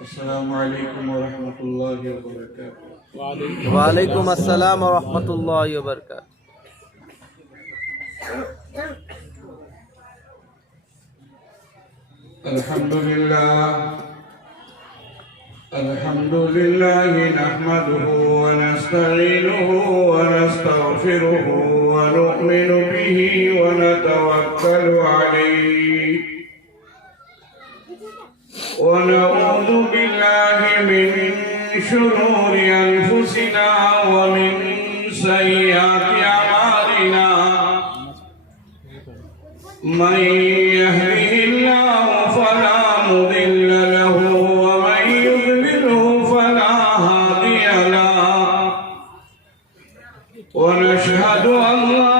अस्सलामु अलैकुम वरहमतुल्लाहि वबरकातुहू। वालेकुम अस्सलाम वरहमतुल्लाहि वबरकातुहू। अल्हम्दुलिल्लाह नहमदुहु व नस्तईनुहु व नस्तगफिरुहु व नु'मिनु बिही व नतवक्कलु अलैहि व नऊज़ु बिल्लाहि मिन शुरूरि अनफुसिना व मिन सय्यिआति अमालिना मन यहदिहिल्लाहु फला मुदिल्ल लहु व मन युद्लिलहु फला हादिय लहु व नशहदु अन ला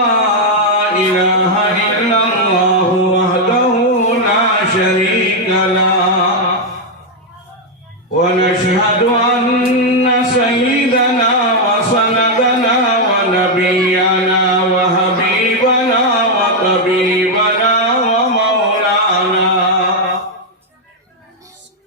इलाहा इल्लल्लाहु वहदहु ला शरीका लहु व नशहदु अन्ना सय्यिदना व सनदना व नबियना व हबीबना व तबीबना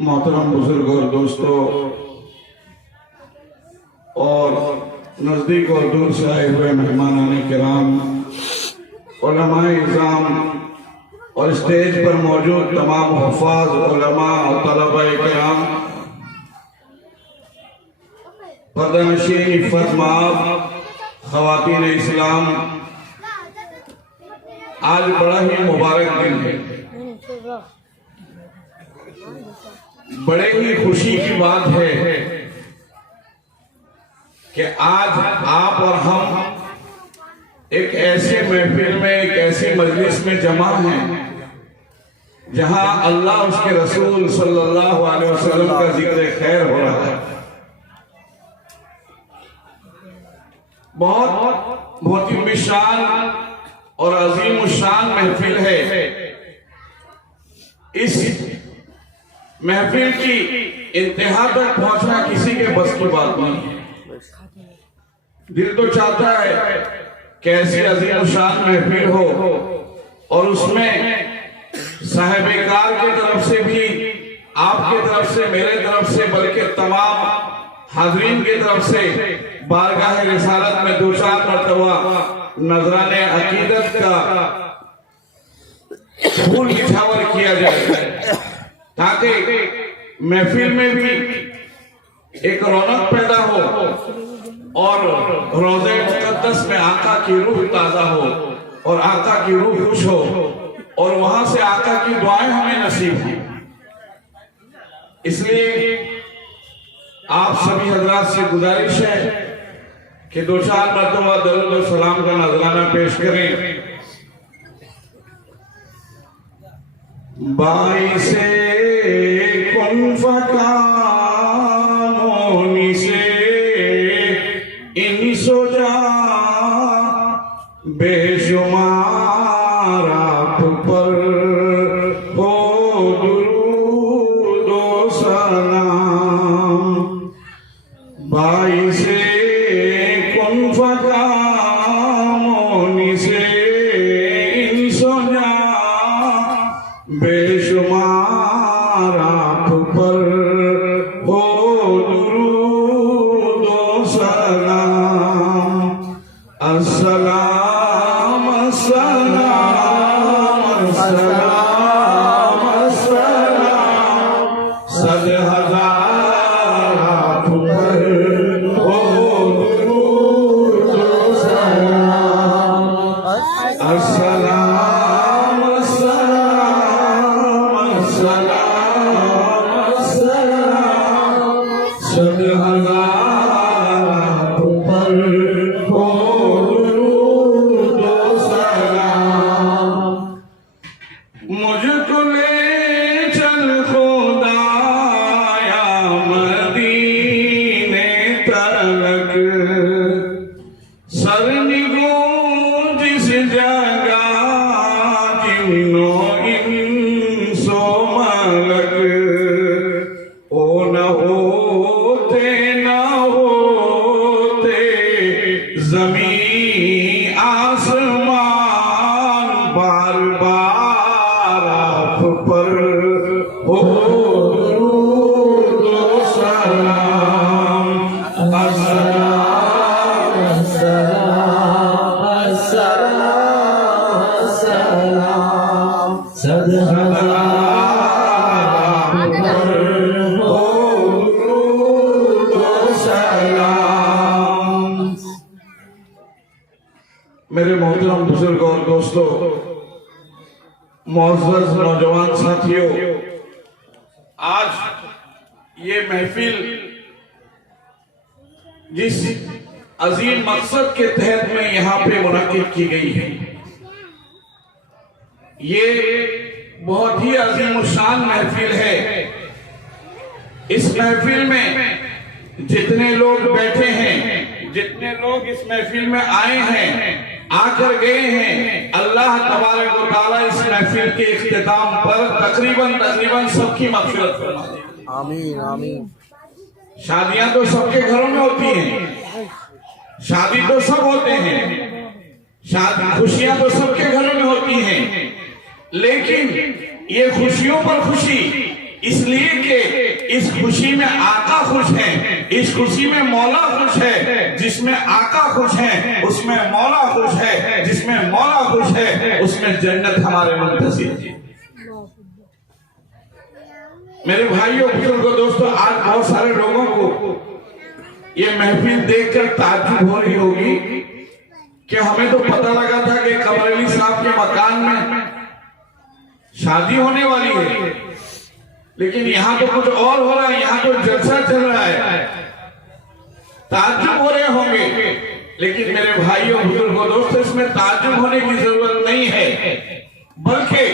मोहतरम बुजुर्ग और दोस्तों और नजदीक और दूर से आए हुए मेहमान किराम, उलमाए इज़ाम और स्टेज पर मौजूद तमाम हुफ़ाज़ उलमा और तलबा-ए किराम, पर्दानशीन इफ़्फ़त माफ़ ख़वातीन इस्लाम, आज बड़ा ही मुबारक दिन है। बड़े ही खुशी की बात है कि आज आप और हम एक ऐसे महफिल में, एक ऐसी मजलिस में जमा हैं जहां अल्लाह उसके रसूल सल्लल्लाहु अलैहि वसल्लम का जिक्र खैर हो रहा है। बहुत ही विशाल और अजीम शान महफिल है। इस महफिल की इंतहा तक पहुंचना किसी के बस की बात नहीं है। दिल तो चाहता है कि ऐसी अजीम शान महफिल हो और उसमें साहिब-ए-कार की तरफ से भी, आपकी तरफ से, मेरे तरफ से, बल्कि तमाम हाज़रीन की तरफ से बारगाह रिसालत में दो चार मरतबा नजराने अकीदत का फूल निछावर किया जाए ताकि महफिल में भी एक रौनक पैदा हो और रोज़े मुक़द्दस में आका की रूह ताज़ा हो और आका की रूह खुश हो और वहां से आका की दुआएं हमें नसीब हो। इसलिए आप सभी हजरात से गुजारिश है कि 2-4 मरतबा दरूद और सलाम का नजराना पेश करें। बाइसे कुन फकामोनी से इन सोजा बेशुमार आप पर हो दुरूद ओ सलाम। बाइसे कुन फकामोनी से इन सोजा बेशुमार आप पर हो दुरूद ओ सलाम। अस्सलाम अस्सलाम अस्सलाम अस्सलाम सद हजार आप पर हो दुरूद ओ सलाम। अस्सलाम अस्सलाम अस्सलाम अस्सलाम सद हजार आप पर हो दुरूद ओ सलाम। मुझको ले चल खुदाया मदीने तलक सरनिगो जिस जगह जिन्नो इंसो मलक ओ न होते ज़मीं आसमान बार बार आप पर हो दुरूद ओ सलाम। अस्सलाम अस्सलाम अस्सलाम अस्सलाम सद हजार आप पर हो दुरूद ओ सलाम। मेरे मोहतरम बुजुर्ग और दोस्तों, मुअज़्ज़ज़ नौजवान साथियों, आज ये महफिल जिस अजीम मकसद के तहत में यहाँ पे मुनक़िद की गई है, ये बहुत ही अजीम शान महफिल है। इस महफिल में जितने लोग बैठे हैं, जितने लोग इस महफिल में आए हैं, आकर गए हैं, अल्लाह तबारक व तआला इस महफिल के इख्तिताम पर तकरीबन सबकी मग़फ़िरत फरमा दे। आमीन आमीन। शादियां तो सबके घरों में होती हैं, शादी तो सब होते हैं, शादी खुशियां तो सबके घरों में होती हैं, लेकिन ये खुशियों पर खुशी इसलिए कि इस खुशी में आका खुश है, इस खुशी में मौला खुश है। जिसमें आका खुश है उसमें मौला खुश है, जिसमें मौला खुश है उसमें जन्नत हमारे मुंतज़िर है। मेरे भाइयों बुजुर्गों दोस्तों, आज बहुत सारे लोगों को ये महफिल देखकर ताज्जुब हो रही होगी कि हमें तो पता लगा था कि कमर अली साहब के मकान में शादी होने वाली है, लेकिन यहाँ तो कुछ और हो रहा है, यहाँ तो जलसा चल रहा है। ताज्जुब हो रहे होंगे, लेकिन मेरे भाइयों बुजुर्गों दोस्तों, इसमें ताज्जुब होने की जरूरत नहीं है, बल्कि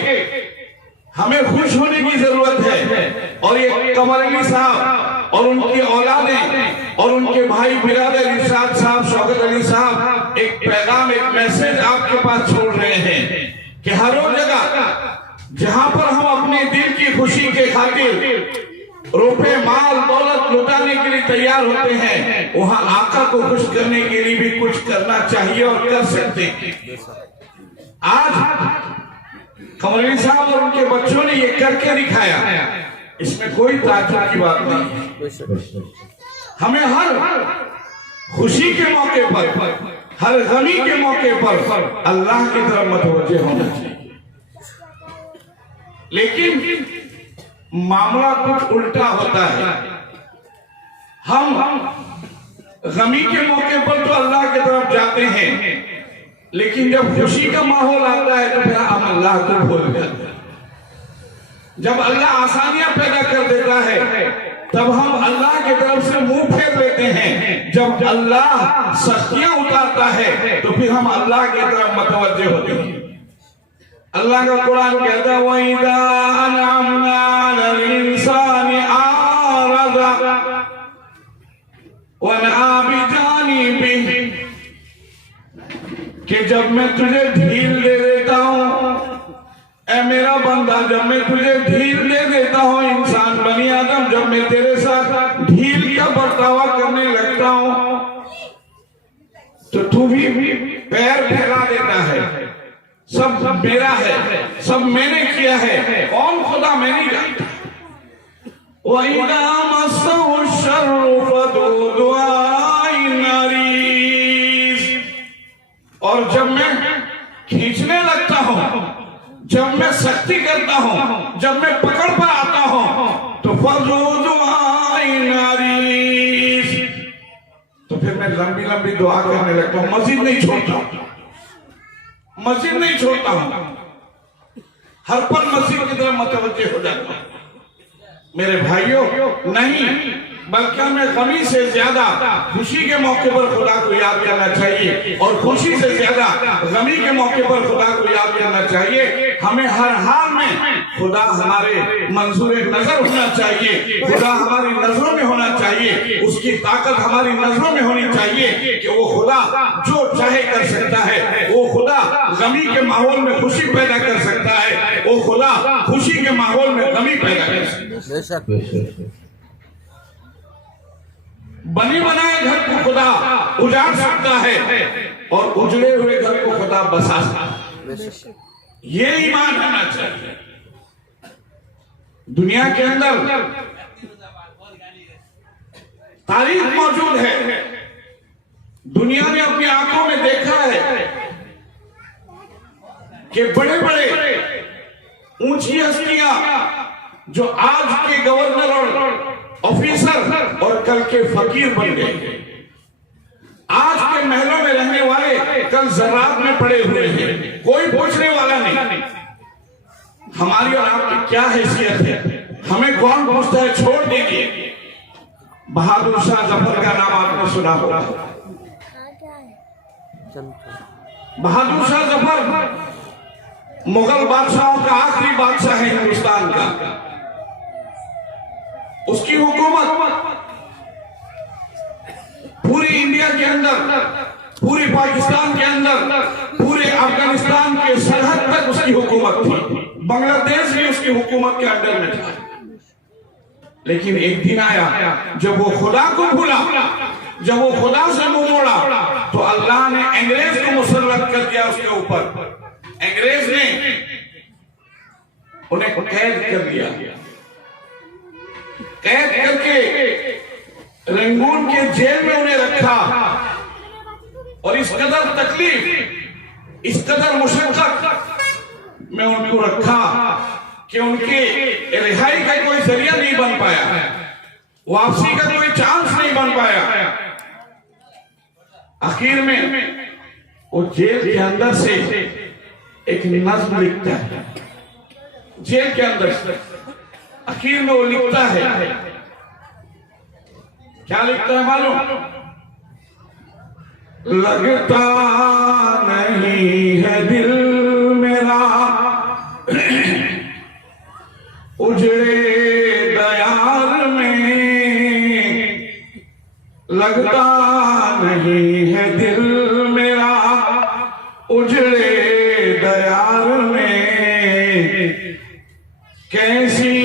हमें खुश होने की जरूरत है। और ये कमर अली साहब और उनकी औलादें और उनके भाई बिरादर इरशाद साहब, शौकत अली साहब एक पैगाम, एक मैसेज आपके पास छोड़ रहे हैं कि हर वो जगह जहां पर हम अपने दिल की खुशी के खातिर रुपए माल दौलत लुटाने के लिए तैयार होते हैं, वहां आका को खुश करने के लिए भी कुछ करना चाहिए और कर सकते हैं। आज कमर अली साहब और उनके बच्चों ने ये करके दिखाया, इसमें कोई ताज्जुब की बात नहीं है। हमें हर खुशी के मौके पर, हर गमी के मौके पर अल्लाह की तरफ मुतवज्जे होना चाहिए। लेकिन मामला कुछ उल्टा होता है। हम गमी के मौके पर तो अल्लाह की तरफ जाते हैं, लेकिन जब खुशी का माहौल आता है तो फिर हम अल्लाह को भूल जाते हैं। जब अल्लाह आसानियां पैदा कर देता है तब हम अल्लाह की तरफ से मुंह फेर लेते हैं। जब अल्लाह सख्तियां उतारता है तो फिर हम अल्लाह की तरफ मुतवज्जे होते हैं। अल्लाह का कुरान कहता है वइदा अनअमना अलल इंसानी आरदा वनआ बिजानिबिही, कि जब मैं तुझे ढील दे देता हूं, ऐ मेरा बंदा, जब मैं तुझे ढील दे देता हूं, इंसान बनी आदम, जब मैं तेरे साथ ढील का बर्तावा करने लगता हूं तो तू भी पैर फैला देता है। सब मेरा है, सब मैंने किया है, कौन खुदा मैं नहीं जानता। वइदा मस्सहु शर्रु फदू दुआइन नरीस, और जब मैं खींचने लगता हूं, जब मैं सख्ती करता हूं, जब मैं पकड़ पर आता हूं तो फदू दुआइन नरीस, तो फिर मैं लंबी लंबी दुआ करने लगता हूं, मस्जिद नहीं छोड़ता, मस्जिद नहीं छोड़ता हूं, हर पल मस्जिद की तरफ मुतवज्जे हो जाता हूं। मेरे भाइयों, नहीं, बल्कि हमें गमी से ज्यादा खुशी के मौके पर खुदा को याद करना चाहिए, और खुशी से ज्यादा गमी के मौके पर खुदा को याद करना चाहिए। हमें हर हाल में खुदा हमारे मंजूर नजर होना चाहिए, खुदा हमारी नजरों में होना चाहिए, उसकी ताकत हमारी नजरों में होनी चाहिए कि वो खुदा जो चाहे कर सकता है। वो खुदा गमी के माहौल में खुशी पैदा कर सकता है, वो खुदा खुशी के माहौल में गमी पैदा कर सकता है। बने बनाए घर को खुदा उजाड़ सकता है और उजड़े हुए घर को खुदा बसा सकता है। ये ईमान होना चाहिए। दुनिया के अंदर तारीख मौजूद है, दुनिया ने अपनी आंखों में देखा है कि बड़े बड़े ऊंची हस्तियां जो आज के गवर्नर और ऑफिसर और कल के फकीर बन गए, आज के महलों में रहने वाले कल ज़रात में पड़े हुए हैं, कोई पूछने वाला नहीं। हमारी और आपकी क्या हैसियत है, हमें कौन पूछता है, छोड़ दीजिए। बहादुर शाह जफर का नाम आपने सुना होगा। बहादुर शाह जफर मुगल बादशाहों का आखिरी बादशाह है हिंदुस्तान का। उसकी हुकूमत पूरी इंडिया के अंदर, पूरी पाकिस्तान के अंदर, पूरे अफगानिस्तान के सरहद तक उसकी हुकूमत थी। बांग्लादेश भी उसकी हुकूमत के अंडर में था। लेकिन एक दिन आया जब वो खुदा को भूला, जब वो खुदा से मुंह मोड़ा, तो अल्लाह ने अंग्रेज को मुसल्लत कर दिया उसके ऊपर। अंग्रेज ने उन्हें कैद कर दिया, कैद करके रंगून के जेल में उन्हें रखा, और इस कदर तकलीफ, इस कदर मुशक्कत में उनको रखा कि उनके रिहाई का कोई जरिया नहीं बन पाया, वापसी का कोई चांस नहीं बन पाया। आखिर में वो जेल के अंदर से एक नज्म लिखता है, जेल के अंदर से आखिर में वो लिखता है, क्या लिखता है मालूम? लगता नहीं है दिल मेरा उजड़े दयार में, लगता नहीं है दिल मेरा उजड़े दयार में, कैसी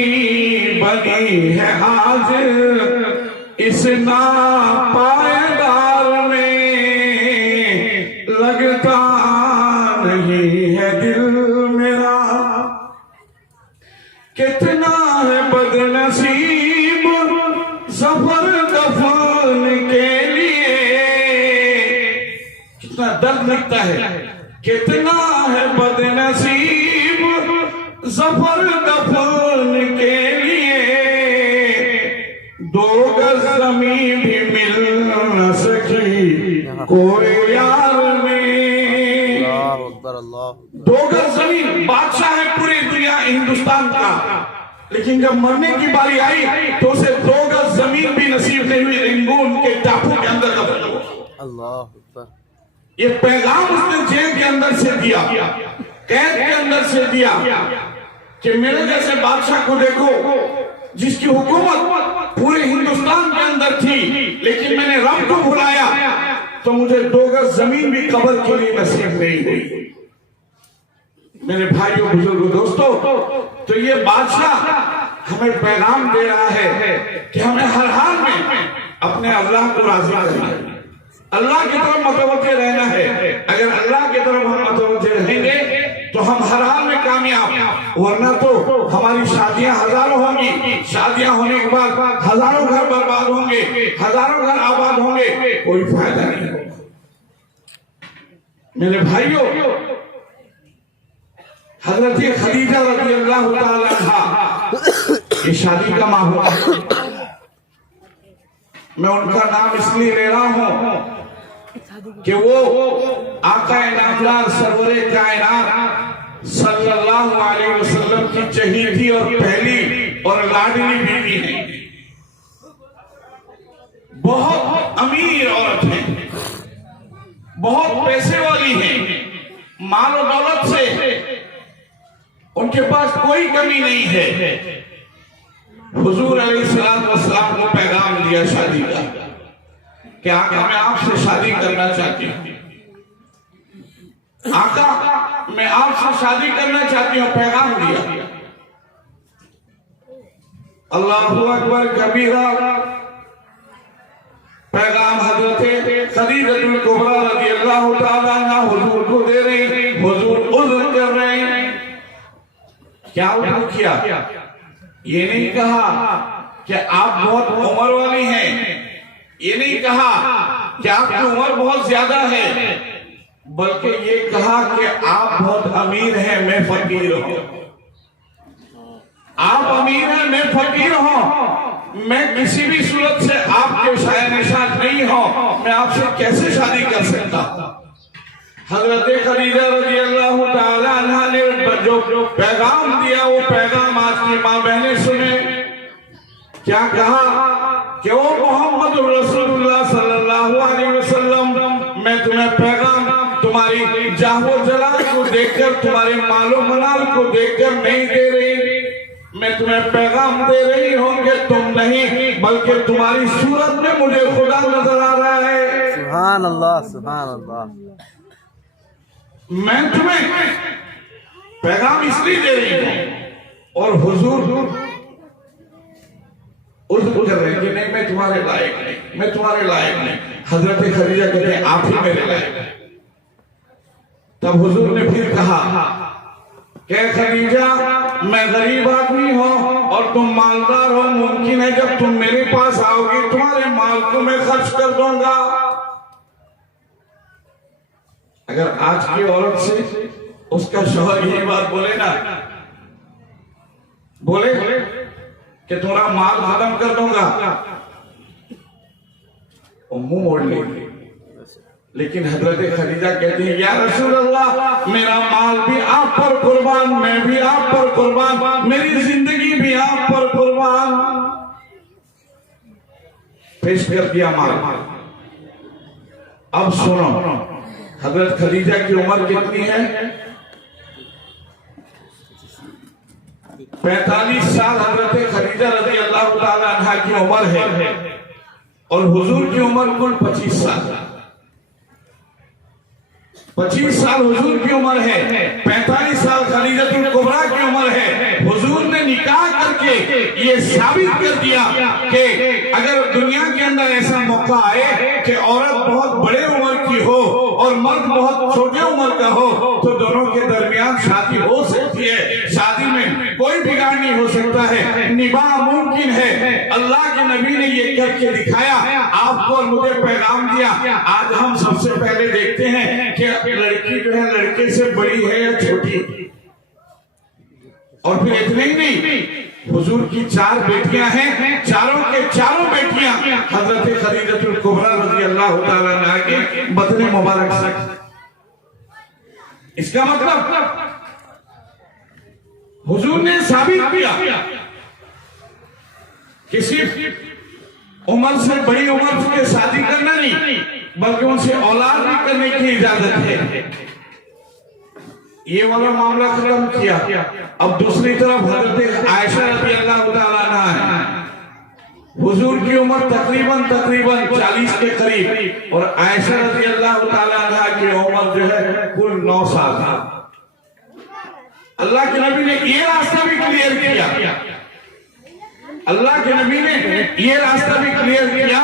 बनी है हाजिर इस नापायदार में, लगता नहीं है दिल मेरा। कितना है बदनसीब सफर दफन के लिए, कितना दर्द लगता है, कितना है बदनसीब सफर दफन लेकिन जब मरने की बारी आई तो उसे 2 गज जमीन भी नसीब नहीं हुई, रिंगून के टापू के अंदर दफन हुआ। अल्लाह अकबर। ये पैगाम उसने जेल के अंदर से दिया, कैद के अंदर से दिया कि मेरे जैसे बादशाह को देखो जिसकी हुकूमत पूरे हिंदुस्तान के अंदर थी, लेकिन मैंने रब को भुलाया तो मुझे 2 गज जमीन भी कब्र के लिए नसीब नहीं हुई। मेरे भाइयों बुजुर्गों दोस्तों, तो ये बादशाह हमें पैगाम दे रहा है कि हमें हर हाल में अपने अल्लाह को राजी करना है, अल्लाह की तरफ मतवज्जे रहना है। अगर अल्लाह की तरफ हम मतवज्जे रहेंगे तो हम हर हाल में कामयाब, वरना तो हमारी शादियां हजारों होंगी, शादियां होने के बाद हजारों घर बर्बाद होंगे, हजारों घर आबाद होंगे, कोई फायदा नहीं होगा। मेरे भाइयों, हजरत खदीजा रज़ी अल्लाह ताला अन्हा ये शादी का माहौल, मैं उनका नाम इसलिए ले रहा हूं कि वो आका नामदार सरवरे कायनात सल्लल्लाहु अलैहि वसल्लम की चहेती और पहली और लाडली बीवी है। बहुत अमीर औरत है, बहुत पैसे वाली है, माल और दौलत से उनके पास कोई कमी नहीं है। हुजूर अलैहिस्सलाम को पैगाम दिया शादी का कि आका मैं आपसे शादी करना चाहती हूँ, आका मैं आपसे शादी करना चाहती हूँ, पैगाम दिया। अल्लाहु अकबर कबीरा, पैगाम हजरत खदीजतुल कुबरा रज़ी अल्लाह ताला अन्हा हुजूर को दे रहे हैं। हुजूर उज़्र कर रहे हैं। क्या उज़्र किया? ये नहीं कहा कि आप बहुत उम्र वाली हैं, ये नहीं कहा कि आपकी उम्र बहुत ज्यादा है, बल्कि ये कहा कि आप बहुत अमीर हैं, मैं फकीर हूं। आप अमीर हैं, मैं फकीर हूं, मैं किसी भी सूरत से आपके शायर निशान नहीं हूं, मैं आपसे कैसे शादी कर सकता? हजरत खदीजा रज़ी अल्लाह ताला अन्हा ने जो पैगाम दिया, वो पैगाम आज की मां बहनें सुने। क्या कहा कि ओ मोहम्मद रसूलुल्लाह सल्लल्लाहु अलैहि वसल्लम, मैं तुम्हें पैगाम तुम्हारी जाहो जलाल को देखकर, तुम्हारे मालो मनाल को देखकर नहीं दे रही, मैं तुम्हें पैगाम दे रही हूं कि तुम नहीं बल्कि तुम्हारी सूरत में मुझे खुदा नजर आ रहा है। सुभान अल्लाह, सुभान अल्लाह। मैं तुम्हें पैगाम इसलिए दे रही हूं और हुजूर उज़्र कर रहे हैं कि नहीं मैं तुम्हारे लायक नहीं, मैं तुम्हारे लायक नहीं। हजरत खदीजा कहते हैं आप ही मेरे लायक हैं। तब हुजूर ने फिर कहा कि खदीजा मैं गरीब आदमी हूं और तुम मालदार हो, मुमकिन है जब तुम मेरे पास आओगे तुम्हारे माल को मैं खर्च कर दूंगा। अगर आज की औरत से उसका शौहर यही बात बोले ना, बोले कि तुम्हारा माल खत्म कर दूंगा, वो मुंह मोड़ लेंगे। लेकिन हजरत खदीजा कहती है या रसूल अल्लाह, मेरा माल भी आप पर कुर्बान, मैं भी आप पर कुर्बान, मेरी जिंदगी भी आप पर कुर्बान। पेश कर दिया माल। अब सुनो, हजरत खदीजा की उम्र कितनी है? 45 साल हजरत खदीजा रज़ी अल्लाह ताला अन्हा की उम्र है और हुजूर की उम्र कुल 25 साल। 25 साल हुजूर की उम्र है, 45 साल खदीजतुल कुबरा की उम्र है। हुजूर ने निकाह करके ये साबित कर दिया कि अगर दुनिया के अंदर ऐसा मौका आए कि औरत बहुत बड़े उम्र की हो और मर्द बहुत छोटे उम्र का हो तो दोनों के दरमियान शादी हो सकती है। शादी में कोई बिगाड़ नहीं हो सकता है, निबाह मुमकिन है। अल्लाह के नबी ने ये करके दिखाया, आपको और मुझे पैगाम दिया। आज हम सबसे पहले देखते हैं कि लड़की जो है लड़के से बड़ी है या छोटी। और फिर इतने ही नहीं, हुजूर की 4 बेटियां हैं, चारों के चारों बेटियां हजरत खदीजतुल कुबरा रज़ी अल्लाह ताला अन्हा के बदन मुबारक से। इसका मतलब हुजूर ने साबित किया किसी उम्र से बड़ी उम्र के शादी करना नहीं, बल्कि उनसे औलाद भी करने की इजाजत है। ये वाला मामला खत्म किया। अब दूसरी तरफ हजरत आयशा रज़ी अल्लाह तआला अन्हा है। हुजूर की उम्र तकरीबन 40 के करीब और आयशा रज़ी अल्लाह तआला अन्हा की उम्र जो है कुल 9 साल था। अल्लाह के नबी ने ये रास्ता भी क्लियर किया, अल्लाह के नबी ने ये रास्ता भी क्लियर किया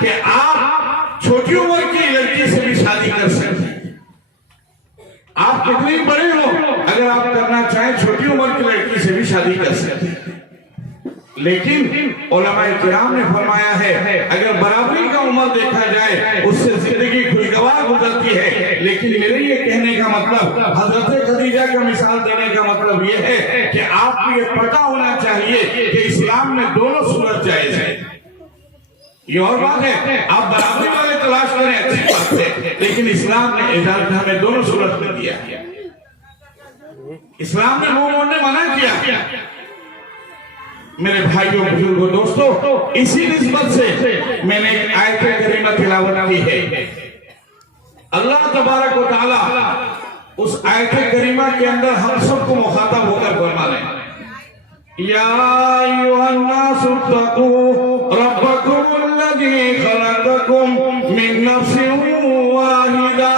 कि आप छोटी उम्र की लड़की से भी शादी कर सकते हैं। आप कितने बड़े हो, अगर आप करना चाहें छोटी उम्र की लड़की से भी शादी कर सकते हैं। लेकिन उलमाए किराम ने फरमाया है अगर बराबरी का उम्र देखा जाए उससे जिंदगी खुशगवार गुजरती है। लेकिन मेरे ये कहने का मतलब, हजरत खदीजा का मिसाल देने का मतलब ये है कि आपको ये पता होना चाहिए कि इस्लाम में दोनों सूरत जायज है। ये और बात है आप बराबरी वाले तलाश करें, अच्छी बात है, लेकिन इस्लाम ने इजाजत हमें दोनों सूरत में दिया। इस्लाम ने मुंह मोड़ने मना किया। मेरे भाइयों बुजुर्गों दोस्तों, इसी निस्बत से मैंने एक आयत करीमा तिलावत की है। अल्लाह तबारक व तआला उस आयत करीमा के अंदर हम सबको मुखातब होकर फरमा रहे हैं, या अय्युहन्नासु तक़ू रब्बकुमुल्लज़ी खलक़कुम मिन नफ्सिन वाहिदा।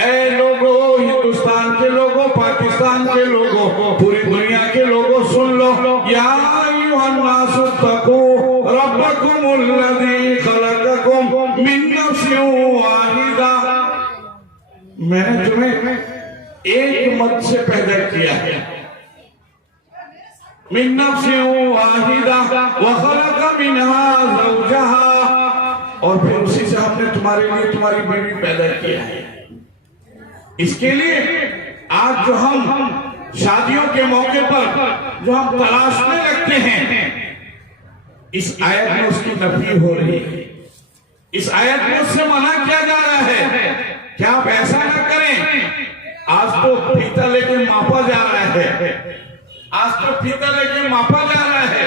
ऐ लोगों, हिंदुस्तान के लोगों, पाकिस्तान के लोगों, पूरी दुनिया के लोगों सुन लो, या अय्युहन्नासु तक़ू रब्बकुमुल्लज़ी खलक़कुम मिन नफ्सिन वाहिदा। मैंने तुम्हें एक मत से पैदा किया है, मिन नफ्सिन वाहिदा व खलक़ मिनहा ज़ौजहा, और फिर उसी से हमने तुम्हारे लिए तुम्हारी बीवी पैदा किया है। इसके लिए आज जो हम शादियों के मौके पर जो हम तलाशने लगते हैं, इस आयत में उसकी नफी हो रही है। इस आयत में उससे मना किया जा रहा है कि आप ऐसा ना करें। आज तो फीता लेके मापा जा रहा है, आज तो फीता लेके मापा जा रहा है,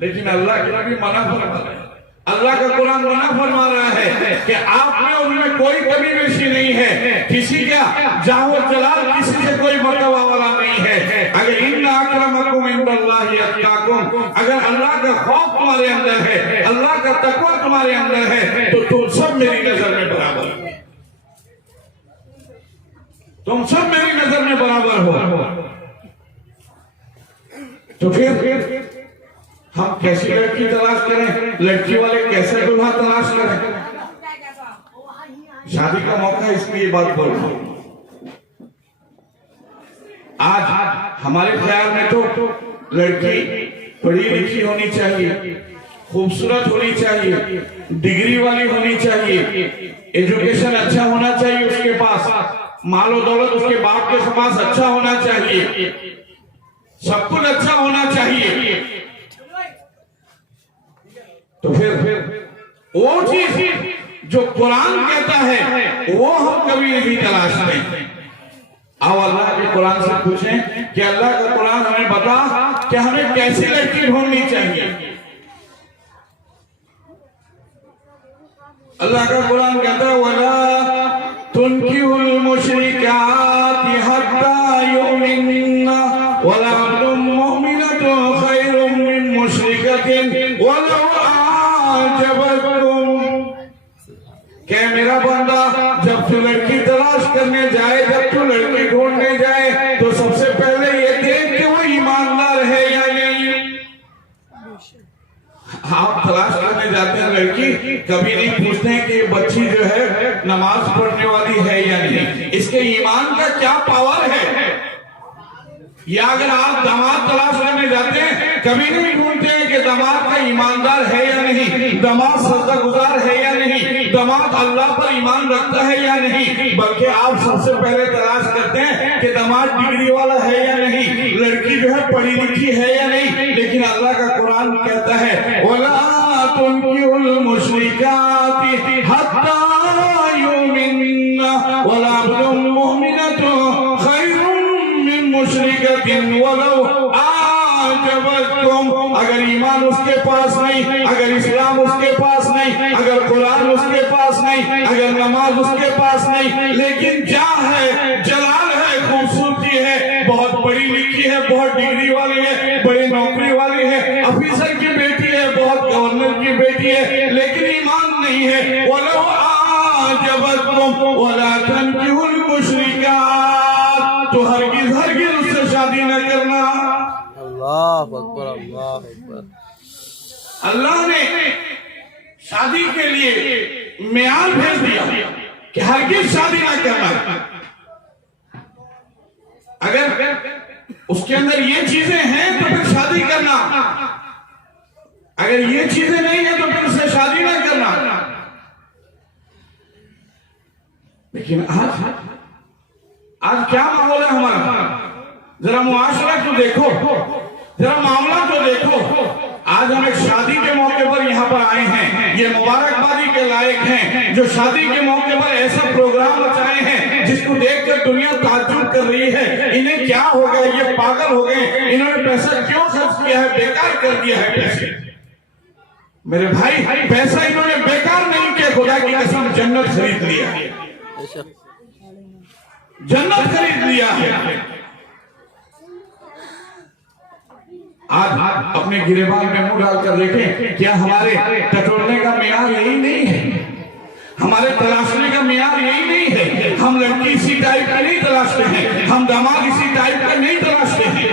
लेकिन अल्लाह के नबी मना फरमा रहे हैं। अल्लाह का कुरान मना फरमा रहा है कि आप में उनमें कोई कमी बेशी नहीं है, किसी का जाहो जलाल किसी से कोई मर्तबा वाला नहीं है। अगर इन्ना अक्रमकुम इंदल्लाहि अत्काकुम, अगर अल्लाह का खौफ तुम्हारे अंदर है, अल्लाह का तकवा तुम्हारे अंदर है, तो तुम सब मेरी नजर में बराबर हो, तुम सब मेरी नजर में बराबर हो। तो फिर हम कैसी लड़की तलाश करें, लड़की वाले कैसे दूल्हा तलाश करें? शादी का मौका है इसलिए बात बोल रहा हूं। आज हमारे ख्याल में तो लड़की पढ़ी लिखी होनी चाहिए, खूबसूरत होनी चाहिए, डिग्री वाली होनी चाहिए, एजुकेशन अच्छा होना चाहिए उसके पास, मालो दौलत उसके बाप के पास अच्छा होना चाहिए, सब कुछ अच्छा होना चाहिए। तो फिर वो चीज जो कुरान कहता है वो हम कभी नहीं तलाशते। अब अल्लाह के कुरान से पूछें कि अल्लाह का कुरान हमें बता कि हमें कैसी लड़की ढूंढनी चाहिए। अल्लाह का कुरान कहता है, वला तुनकिहुल मुशरिकाति हत्ता युमिन्ना वला अब्दुम मुमिनतुन खैरुम मिन मुशरिकतिन वला आजबकुम। क्या मेरा बंदा जब तू लड़की तलाश करने जाए, जब तू लड़की ढूंढने जाए, तो सबसे पहले ये देख कि वो ईमानदार है या नहीं। आप तलाश करने जाते हैं लड़की, कभी नहीं पूछते हैं कि ये बच्ची जो है नमाज पढ़ने वाली है या नहीं, इसके ईमान का क्या पावर है। या अगर आप दामाद तलाश करने जाते हैं, कभी नहीं ढूंढते हैं कि दामाद का ईमानदार है या नहीं, दामाद सजदा गुजार है या नहीं, दामाद अल्लाह पर ईमान रखता है या नहीं, बल्कि आप सबसे पहले तलाश करते हैं कि दामाद डिग्री वाला है या नहीं, लड़की जो है पढ़ी लिखी है या नहीं। लेकिन अल्लाह का कुरान कहता है, वला तुनकिहुल मुशरिकाति हत्ता युमिन्ना वला अब्दुम मुमिनतुन खैरुम मिन मुशरिकतिन वलौ आजबत। जाबतकुम, अगर ईमान उसके पास नहीं, अगर इस्लाम उसके पास नहीं, अगर कुरान उसके पास नहीं, अगर नमाज उसके पास नहीं, लेकिन जा है, जलाल है, खूबसूरती है, बहुत पढ़ी लिखी है, बहुत डिग्री वाली है, बड़ी नौकरी वाली है, ऑफिसर की बेटी है, बहुत गवर्नर की बेटी है, लेकिन ईमान नहीं है, वलो आजबतकुम वला तनकिहुल मुशरिकात, तो हरगिज हरगिज उससे शादी न करना। अल्लाह अकबर, अल्लाह अकबर। अल्लाह ने शादी के लिए मियार भेज दिया कि हरगिज शादी ना करना। अगर उसके अंदर ये चीजें हैं तो फिर शादी करना, अगर ये चीजें नहीं है तो फिर उससे शादी ना करना। लेकिन आज क्या माहौल है हमारा, जरा मुआशरा तो देखो, जरा मामला तो देखो। आज हम एक शादी के मौके पर यहाँ पर आए हैं, ये मुबारकबादी के लायक हैं जो शादी के मौके पर ऐसा प्रोग्राम रचाए हैं जिसको देखकर दुनिया ताज्जुब कर रही है। इन्हें क्या हो गया, ये पागल हो गए, इन्होंने पैसा क्यों खर्च किया है, बेकार कर दिया है पैसे। मेरे भाई, पैसा इन्होंने बेकार नहीं किया, खुदा की कसम जन्नत खरीद लिया है, जन्नत खरीद लिया है। आज अपने गिरेबान में मुंह डालकर देखें, क्या हमारे टटोलने का मियार यही नहीं है, हमारे तलाशने का मियार यही नहीं है। हम लड़की इसी टाइप का नहीं तलाशते हैं, हम दामाद इसी टाइप का नहीं तलाशते हैं।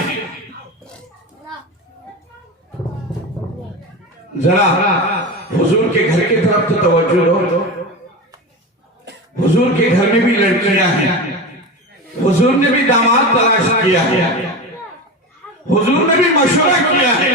जरा हुजूर के घर की तरफ तो तवज्जो दो। हुजूर के घर में भी लड़कियां हैं, हुजूर ने भी दामाद तलाश किया है, हुजूर ने भी मशवरा किया है।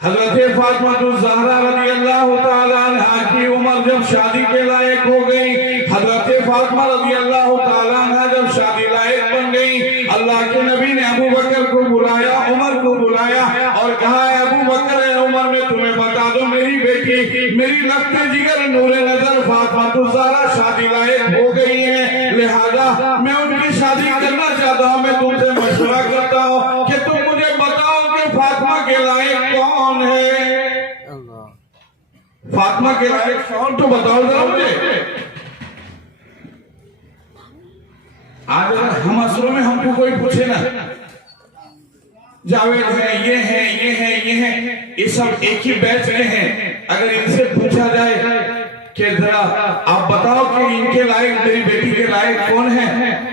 हजरत फातिमा ज़हरा रज़ी अल्लाह ताला अन्हा की उम्र जब शादी के लायक हो गई, हजरत फातिमा रज़ी अल्लाह ताला अन्हा जब शादी लायक बन गई, अल्लाह के नबी ने अबू बकर को बुलाया, उमर को बुलाया और कहा, अबू बकर उमर में तुम्हें बता दो, मेरी बेटी, मेरी लफ्ते जिगर नूरे नजर फातिमा ज़हरा शादी लायक हो गई है, लिहाजा मैं उनकी शादी करना चाहता हूँ। मैं तुमसे मशवरा करता हूँ कि तुम मुझे बताओ कि फातिमा के लायक कौन है, फातिमा के लायक कौन, तो बताओ जरा मुझे। आज हम असरों में हमको कोई पूछे ना, जावेद है, ये है, ये है, ये है, ये सब एक ही बैच में हैं। अगर इनसे पूछा जाए कि जरा आप बताओ कि इनके लायक, मेरी बेटी के लायक कौन है,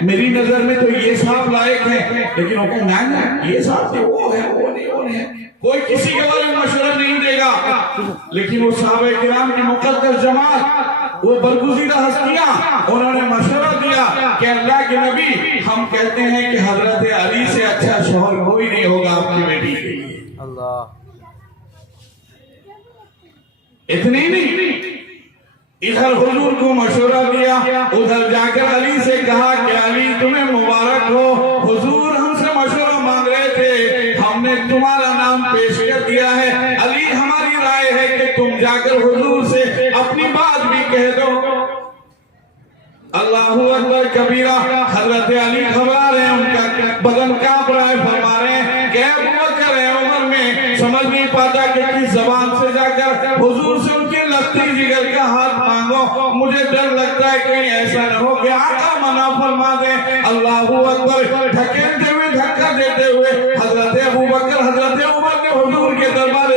मेरी नजर में तो ये साहब लायक है, लेकिन वो कहना ना ये साहब वो है, वो नहीं, वो नहीं है। कोई किसी के बारे में मशवरा नहीं देगा, लेकिन वो साहबे किराम की मुकद्दस जमात, वो बरगुज़ीदा हस्तियां, उन्होंने मशवरा दिया कि अल्लाह के नबी, हम कहते हैं कि हजरत अली से अच्छा शौहर कोई नहीं होगा आपकी बेटी के लिए। अल्लाह, इतनी नहीं, इधर हुजूर को मशवरा दिया, उधर जाकर अली से कहा कि अली तुम्हें मुबारक हो, हुजूर हमसे मशवरा मांग रहे थे, हमने तुम्हारा नाम पेश कर दिया है। अली हमारी राय है कि तुम जाकर हुजूर से अपनी बात भी कह दो। अल्लाहू अकबर कबीरा। हजरत अली घबरा रहे हैं, उनका बदन कांप रहा है, फरमा रहे हैं कि अबू बकर है उम्र में, समझ नहीं पाता कि किस जबान से जाकर हुजूर से उनके लफ्ती जिगर का हाथ मांगो। मुझे डर लगता है कहीं ऐसा न हो कि आका मना फरमा दे। अल्लाहू अकबर, धकेलते हुए, धक्का देते हुए हजरत अबू बकर, हजरत उमर ने हुजूर के दरबार